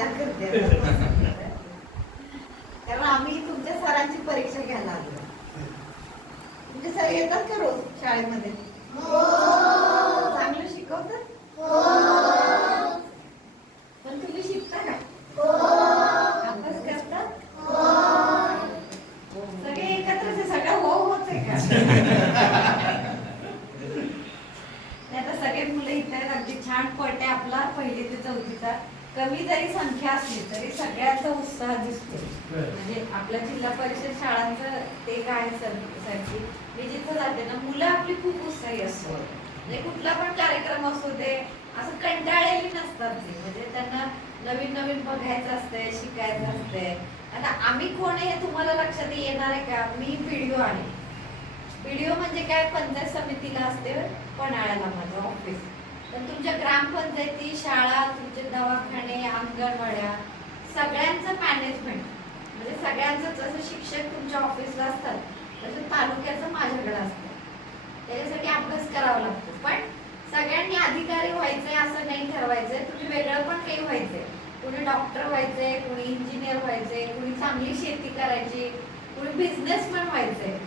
विचार करते कारण आम्ही तुमच्या सरांची परीक्षा घ्यायला आलो. तुमचे सर येतात का रोज शाळेमध्ये? चांगलं शिकवतात? पण तुम्ही शिकता का? अभ्यास करता? सगळे एकत्रच आहे, सगळं हो होच आहे का? आता सगळे मुलं इथे आहेत, अगदी छान पट आहे आपला 1ली ते 4थीचा. कमी जरी संख्या असली तरी सगळ्यांचा उत्साह दिसतो. म्हणजे आपल्या जिल्हा परिषद शाळांचं ते काय सरकी मी जिथं जाते ना, मुलं आपली खूप उत्साही असतात. म्हणजे कुठला पण कार्यक्रम असू दे, असं कंटाळलेली नसतात ते. म्हणजे त्यांना नवीन नवीन बघायचं असतंय, शिकायचं असतंय. आता आम्ही कोण आहे हे तुम्हाला लक्षात येणार आहे का? मी PDO आहे. PDO म्हणजे काय? पंचायत समितीला असते पन्हाळ्याला माझं ऑफिस. तर तुमच्या ग्रामपंचायती, शाळा, तुमचे दवाखाने, अंगणवाड्या सगळ्यांचं मॅनेजमेंट म्हणजे सगळ्यांचं जसं शिक्षक तुमच्या ऑफिसला असतात तसं तालुक्याचं माझ्याकडे असतं. त्याच्यासाठी अभ्यास करावा लागतो. पण सगळ्यांनी अधिकारी व्हायचंय असं नाही ठरवायचंय. तुम्ही वेगळं पण काही व्हायचंय. कुणी डॉक्टर व्हायचंय, कुणी इंजिनियर व्हायचंय, कुणी चांगली शेती करायची, कुणी बिझनेसमॅन व्हायचंय.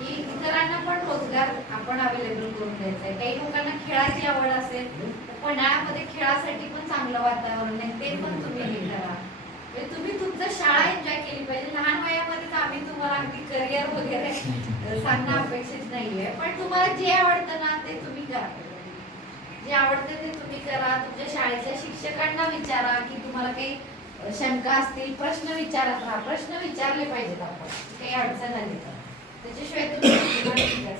की इतरांना पण रोजगार आपण अवेलेबल करून द्यायचा आहे. काही लोकांना खेळाची आवड असेल तर पन्हाळ्यामध्ये खेळासाठी पण चांगलं वातावरण आहे, ते पण तुम्ही हे करा. म्हणजे तुम्ही तुमचं शाळा एन्जॉय केली पाहिजे. लहान वयामध्ये तर आम्ही तुम्हाला अगदी करिअर वगैरे सांगणं अपेक्षित नाहीये, पण तुम्हाला जे आवडतं ना ते तुम्ही करा. जे आवडते ते तुम्ही करा. तुमच्या शाळेच्या शिक्षकांना विचारा की तुम्हाला काही शंका असतील, प्रश्न विचारत राहा. प्रश्न विचारले पाहिजेत आपण, काही अडचण आली तर. त्याच्याशिवाय तुम्ही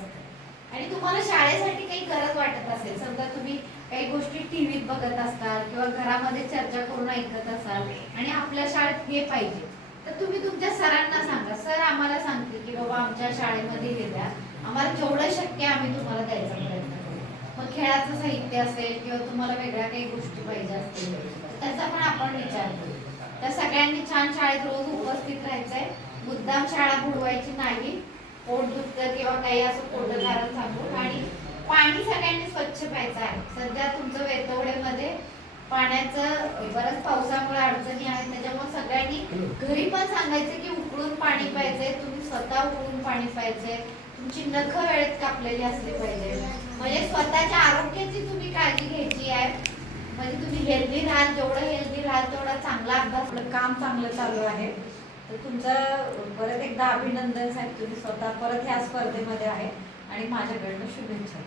आणि तुम्हाला शाळेसाठी काही गरज वाटत असेल, समजा तुम्ही काही गोष्टी टीव्हीत बघत असताल किंवा घरामध्ये चर्चा करून ऐकत असाल आणि आपल्या शाळेत हे पाहिजे, तर तुम्ही तुमच्या सरांना सांगा, सर आम्हाला सांगते की बाबा आमच्या शाळेमध्ये हे द्या, आम्हाला जेवढं शक्य आम्ही तुम्हाला द्यायचा प्रयत्न करू. मग खेळाचं साहित्य असेल किंवा तुम्हाला वेगळ्या काही गोष्टी पाहिजे असतील त्याचा पण आपण विचार करू. तर सगळ्यांनी छान शाळेत रोज उपस्थित राहायचंय. मुद्दाम शाळा बुडवायची नाही. पोट दुखतं किंवा काही असं खोटं कारण सांगून. आणि पाणी सगळ्यांनी स्वच्छ प्यायचं आहे. सध्या तुमचं वेतवड्यामध्ये पाण्याचं बऱ्याच पावसामुळे अडचणी आहेत, त्याच्यामुळे सगळ्यांनी घरी पण सांगायचं की उकळून पाणी प्यायचंय. तुम्ही स्वतः उकळून पाणी प्यायचंय. तुमची नखं वेळेत कापलेली असली पाहिजे. म्हणजे स्वतःच्या आरोग्याची तुम्ही काळजी घ्यायची आहे. म्हणजे तुम्ही हेल्दी राहाल, जेवढं हेल्दी राहाल तेवढा चांगला अभ्यास, काम चांगलं चालू आहे. तर तुमचं परत एकदा अभिनंदन साहेब. तुम्ही स्वतः परत ह्या स्पर्धेमध्ये आहे आणि माझ्याकडनं शुभेच्छा.